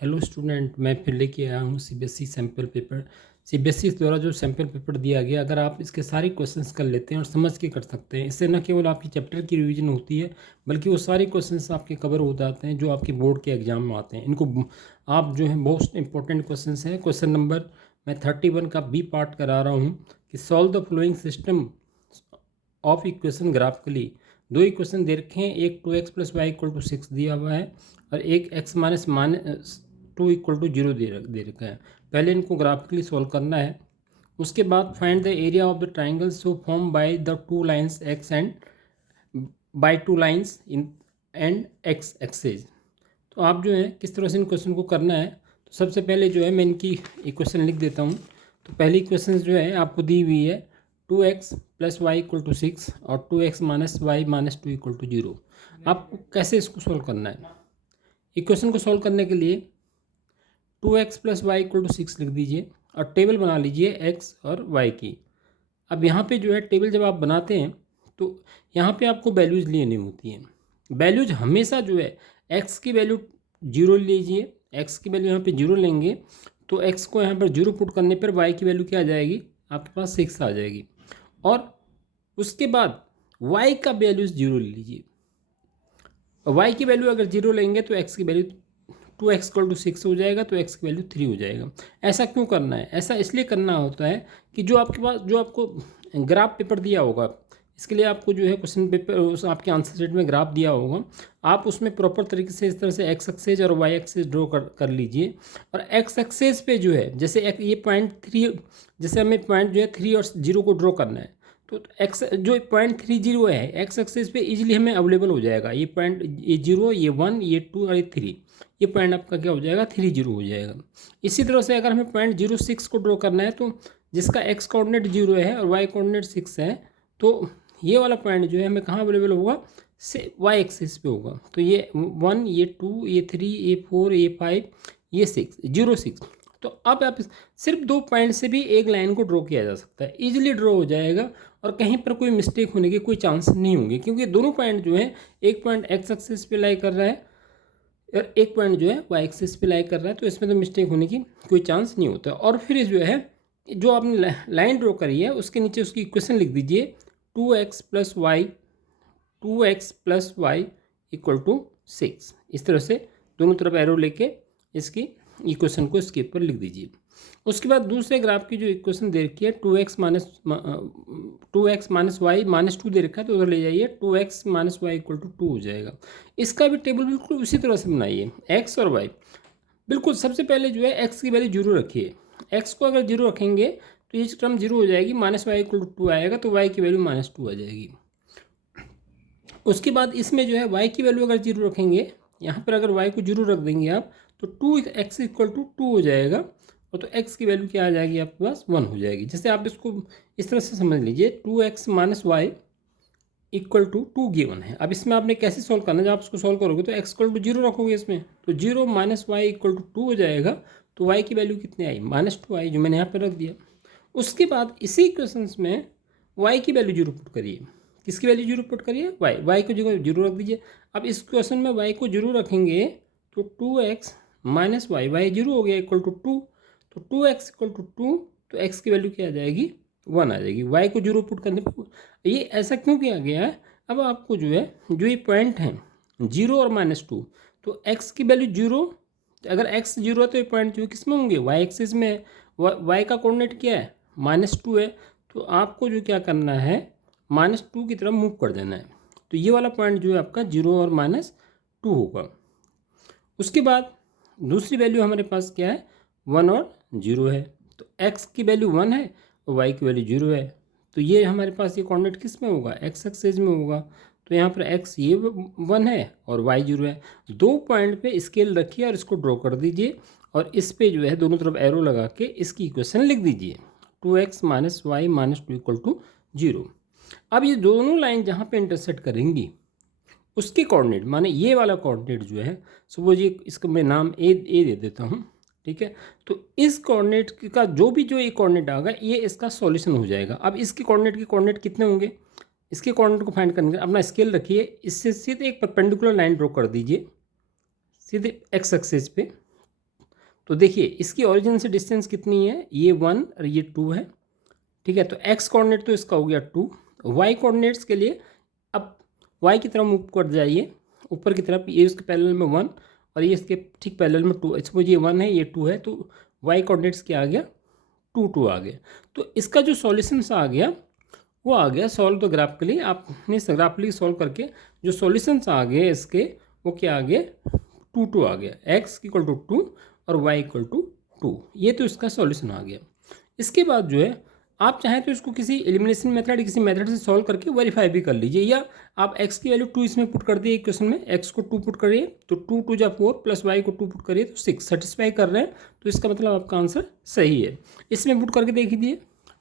Hello student, मैं फिर लेके आया हूँ सीबीएसई सैम्पल पेपर। सीबीएसई द्वारा जो सैम्पल पेपर दिया गया, अगर आप इसके सारे क्वेश्चंस कर लेते हैं और समझ के कर सकते हैं, इससे न केवल आपकी चैप्टर की रिवीजन होती है बल्कि वो सारे क्वेश्चंस आपके कवर हो जाते हैं जो आपके बोर्ड के एग्जाम में आते हैं। इनको आप जो है बहुत इंपॉर्टेंट क्वेश्चंस हैं। क्वेश्चन नंबर मैं 31 का बी पार्ट करा रहा हूँ कि solve the flowing system of equation graphically. दो इक्वेशन दे रखे हैं, एक 2x + y = 6 दिया हुआ है और एक x - 2 = 0 दे रखा है। पहले इनको ग्राफिकली सॉल्व करना है। उसके बाद find the area of the triangle so formed by the two lines x and by two lines in and x axes. तो आप जो है किस तरह से इन क्वेश्चन को करना है, तो सबसे पहले जो है मैं इनकी इक्वेशन लिख देता हूँ। तो पहली इक्वेशन जो है आपको दी हुई है 2x + y = 6 और 2x - y - 2 = 0। आपको कैसे इसको सॉल्व करना है? इक्वेशन को सॉल्व करने के लिए 2x + y = 6 लिख दीजिए और टेबल बना लीजिए x और y की। अब यहाँ पे जो है टेबल जब आप बनाते हैं तो यहाँ पे आपको वैल्यूज़ लेनी होती हैं। वैल्यूज हमेशा जो है x की वैल्यू 0 लीजिए, x की वैल्यू यहाँ पे 0 लेंगे तो x को यहाँ पर 0 पुट करने पर y की वैल्यू क्या आ जाएगी, आपके पास 6 आ जाएगी। और उसके बाद y का वैल्यूज 0 ले लीजिए। y की वैल्यू अगर 0 लेंगे तो x की वैल्यू 2x = 6 हो जाएगा, तो x की वैल्यू 3 हो जाएगा। ऐसा क्यों करना है? ऐसा इसलिए करना होता है कि जो आपके पास जो आपको ग्राफ पेपर दिया होगा, इसके लिए आपको जो है क्वेश्चन पेपर उस आपके आंसर शीट में ग्राफ दिया होगा, आप उसमें प्रॉपर तरीके से इस तरह से x एक्सेस और y एक्सेस ड्रॉ कर लीजिए। और x एक्सेस पे जो है जैसे ये पॉइंट 3, जैसे हमें पॉइंट जो है 3 और 0 को ड्रॉ करना है, तो x जो 0.30 है x एक्सेस पे इजीली हमें अवेलेबल हो जाएगा। ये पॉइंट, ये 0, ये 1, ये 2 और ये 3, ये पॉइंट आपका क्या हो जाएगा, 30 हो जाएगा। इसी तरह से अगर हमें 0.06 को ड्रॉ करना है तो जिसका x कोऑर्डिनेट 0 है और y कोऑर्डिनेट 6 है, तो ये वाला पॉइंट जो है हमें कहाँ अवेलेबल होगा, से y एक्सिस पे होगा। तो ये 1, ये 2, ये 3, ये 4, ये 5, ये 6। तो अब आप सिर्फ 2 पॉइंट से भी एक लाइन को ड्रॉ किया जा सकता है, इजीली ड्रॉ हो जाएगा और कहीं पर कोई मिस्टेक होने के कोई चांस नहीं होंगे, क्योंकि दोनों पॉइंट जो है एक पॉइंट x एक्सिस पे लाई कर रहा है और एक पॉइंट जो है y एक्सिस पे लाई कर रहा है, तो इसमें तो मिस्टेक होने की कोई चांस नहीं होता। और फिर जो है जो आपने लाइन ड्रॉ करी है उसके नीचे उसकी इक्वेशन लिख दीजिए 2x + y = 6। इस तरह से दोनों तरफ एरो लेके इसकी इक्वेशन को इसके ऊपर लिख दीजिए। उसके बाद दूसरे ग्राफ की जो इक्वेशन दे रखी है 2x - y - 2 दे रखा है, तो उधर ले जाइए 2x - y = 2 हो जाएगा। इसका भी टेबल बिल्कुल उसी तरह से बनाइए, x और y। बिल्कुल सबसे पहले जो है x की वैल्यू 0 रखिए। x को अगर 0 रखेंगे तो ये टर्म 0 हो जाएगी, -y = 2 आएगा, तो y की वैल्यू -2 आ जाएगी। उसके बाद इसमें जो है y की वैल्यू अगर 0 रखेंगे, यहाँ पर अगर y को 0 रख देंगे आप, तो 2x = 2 हो जाएगा और तो x की वैल्यू क्या आ जाएगी, आपके पास 1 हो जाएगी। जैसे आप इसको इस तरह से समझ लीजिए 2x - y = 2 गिवन है। अब इसमें आपने कैसे सॉल्व करना है, जब आप इसको सॉल्व करोगे तो x = 0 रखोगे इसमें, तो 0 - y = 2 हो जाएगा, तो y की वैल्यू कितनी आई, -2 आई, जो मैंने यहाँ पर रख दिया। उसके बाद इसी इक्वेशंस में y की वैल्यू 0 पुट करिए। किसकी वैल्यू 0 पुट करिए, y को जगह 0 रख दीजिए। अब इस क्वेश्चन में y को 0 रखेंगे तो 2x - y 0 हो गया = 2, तो 2x = 2, तो x की वैल्यू क्या आ जाएगी, 1 आ जाएगी। y को 0 पुट करने पर ये ऐसा क्यों किया गया है, अब आपको जो है जो ये पॉइंट हैं 0 और -2, तो x की वैल्यू 0, अगर x 0 है तो ये पॉइंट जो है किस में होंगे, y एक्सिस में है। y का कोऑर्डिनेट क्या है, -2 है, तो आपको जो क्या करना है, -2 की तरफ मूव कर देना है। तो ये वाला पॉइंट जो है आपका 0 और -2 होगा। उसके बाद दूसरी वैल्यू हमारे पास क्या है, 1 और 0 है, तो x की वैल्यू 1 है और y की वैल्यू 0 है, तो ये हमारे पास ये कोऑर्डिनेट किस में होगा, x एक्सिस में होगा। तो यहाँ पर x ये 1 है और y 0 है। दो पॉइंट पे स्केल रखिए और इसको ड्रॉ कर दीजिए और इस पे जो है दोनों तरफ एरो लगा के इसकी इक्वेशन लिख दीजिए 2x - y - 2 = 0। अब ये दोनों लाइन जहाँ पे इंटरसेक्ट करेंगी उसके कोऑर्डिनेट, माने ये वाला कोऑर्डिनेट जो है, सपोज ये इसका मैं नाम ए दे देता हूँ, ठीक है। तो इस कोऑर्डिनेट का जो भी जो ये कोऑर्डिनेट आएगा ये इसका सॉल्यूशन हो जाएगा। अब इसके कोऑर्डिनेट के कोऑर्डिनेट कितने होंगे, इसके कोऑर्डिनेट को फाइंड करने के लिए अपना स्केल रखिए, इससे सीधे एक परपेंडिकुलर लाइन ड्रॉ कर दीजिए सीधे x एक्सिस पे, तो देखिए इसकी ओरिजिन से डिस्टेंस कितनी है, ये 1 और ये 2 है, ठीक है। तो एक्स कोऑर्डिनेट तो इसका हो गया 2, वाई कोऑर्डिनेट्स के लिए अब वाई की तरफ मूव कर जाइए ऊपर की तरफ, ये इसके पैरेलल में 1 और ये इसके ठीक पैरेलल में 2, सपोज ये 1 है ये 2 है, तो वाई कोऑर्डिनेट्स क्या आ गया, 2 आ गया। तो इसका जो सॉल्यूशन आ गया वो आ गया सॉल्व द ग्राफिकली, आपने ग्राफिकली सॉल्व करके जो सॉल्यूशंस आ गए इसके वो क्या आ गया, 2 आ गया, x इक्वल टू 2 और y इक्वल टू 2, ये तो इसका सॉल्यूशन आ गया। इसके बाद जो है आप चाहें तो इसको किसी एलिमिनेशन मेथड किसी मेथड से सॉल्व करके वेरीफाई भी कर लीजिए, या आप x की वैल्यू 2 इसमें पुट कर दिए इक्वेशन में, x को 2 पुट करिए तो 2 2 जा 4 प्लस y को 2 पुट करिए तो 6, सेटिस्फाई कर रहे हैं तो इसका मतलब आपका आंसर सही है। इसमें पुट करके देख लीजिए,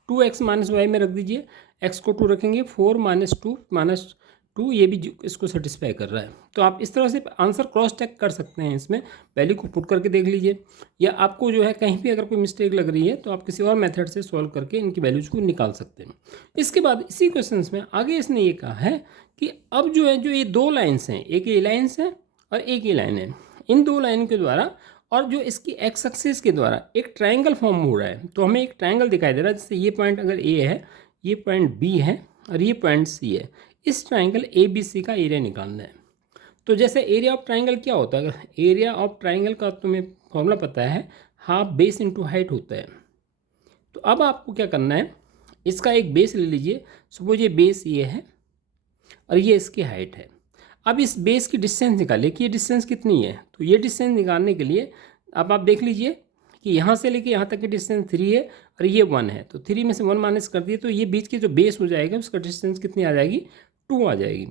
2x माइनस वाई में रख दीजिए, x को 2 रखेंगे, 4 माइनस 2 ये भी इसको सेटिस्फाई कर रहा है। तो आप इस तरह से आंसर क्रॉस चेक कर सकते हैं, इसमें वैल्यू को पुट करके देख लीजिए, या आपको जो है कहीं भी अगर कोई मिस्टेक लग रही है तो आप किसी और मेथड से सॉल्व करके इनकी वैल्यूज को निकाल सकते हैं। इसके बाद इसी क्वेश्चन में आगे इसने ये कहा है कि अब जो है जो ये 2 लाइन्स हैं, एक ये लाइन्स है और एक ये लाइन है, इन 2 लाइन के द्वारा और जो इसकी एक्स एक्सिस के द्वारा एक ट्रायंगल फॉर्म हो रहा है। तो हमें एक ट्रायंगल दिखाई दे रहा है, जैसे ये पॉइंट अगर ए है, ये पॉइंट बी है और ये पॉइंट सी है, इस ट्रायंगल ए बी सी का एरिया निकालना है। तो जैसे एरिया ऑफ ट्रायंगल क्या होता है, अगर एरिया ऑफ ट्रायंगल का तुम्हें फॉर्मूला पता है, हाफ बेस इंटू हाइट होता है। तो अब आपको क्या करना है, इसका एक बेस ले लीजिए, सपोज ये बेस ये है और ये इसकी हाइट है। अब इस बेस की डिस्टेंस निकालिए कि ये डिस्टेंस कितनी है। तो ये डिस्टेंस निकालने के लिए अब आप देख लीजिए कि यहाँ से लेके यहाँ तक की डिस्टेंस 3 है और ये 1 है, तो 3 में से 1 माइनस कर दिए तो ये बीच की जो बेस हो जाएगा उसका डिस्टेंस कितनी आ जाएगी, 2 आ जाएगी।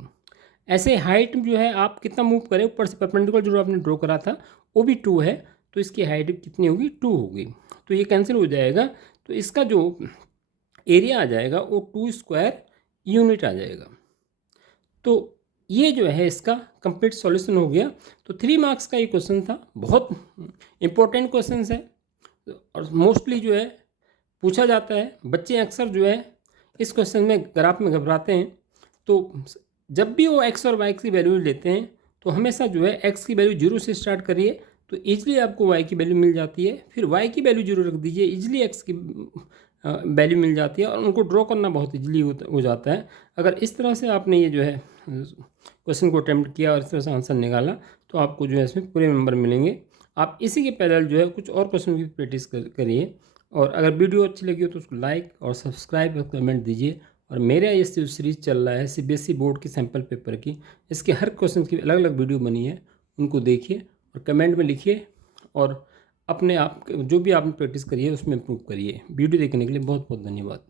ऐसे हाइट जो है आप कितना मूव करें ऊपर से, परपेंडिकुलर जो आपने ड्रॉ करा था वो भी 2 है, तो इसकी हाइट कितनी होगी, 2 होगी। तो ये कैंसिल हो जाएगा, तो इसका जो एरिया आ जाएगा वो 2 स्क्वायर यूनिट आ जाएगा। तो ये जो है इसका कंप्लीट सॉल्यूशन हो गया। तो 3 मार्क्स का ये क्वेश्चन था, बहुत इंपॉर्टेंट क्वेश्चन है और मोस्टली जो है पूछा जाता है। बच्चे अक्सर जो है इस क्वेश्चन में ग्राफ में घबराते हैं, तो जब भी वो एक्स और वाई की वैल्यू लेते हैं तो हमेशा जो है एक्स की वैल्यू 0 से स्टार्ट करिए तो ईजिली आपको वाई की वैल्यू मिल जाती है, फिर वाई की वैल्यू 0 रख दीजिए, ईजिली एक्स की वैल्यू मिल जाती है और उनको ड्रॉ करना बहुत ईजिली हो जाता है। अगर इस तरह से आपने ये जो है क्वेश्चन को अटैम्प्ट किया और इस तरह से आंसर निकाला तो आपको जो है इसमें पूरे नंबर मिलेंगे। आप इसी के पैरेलल जो है कुछ और क्वेश्चन की प्रैक्टिस करिए, और अगर वीडियो अच्छी लगी हो तो उसको लाइक और सब्सक्राइब और कमेंट दीजिए। और मेरा ये सीरीज़ चल रहा है सीबीएसई बोर्ड की सैम्पल पेपर की, इसके हर क्वेश्चन की अलग अलग वीडियो बनी है, उनको देखिए और कमेंट में लिखिए और अपने आप जो भी आपने प्रैक्टिस करी है उसमें इम्प्रूव करिए। वीडियो देखने के लिए बहुत बहुत धन्यवाद।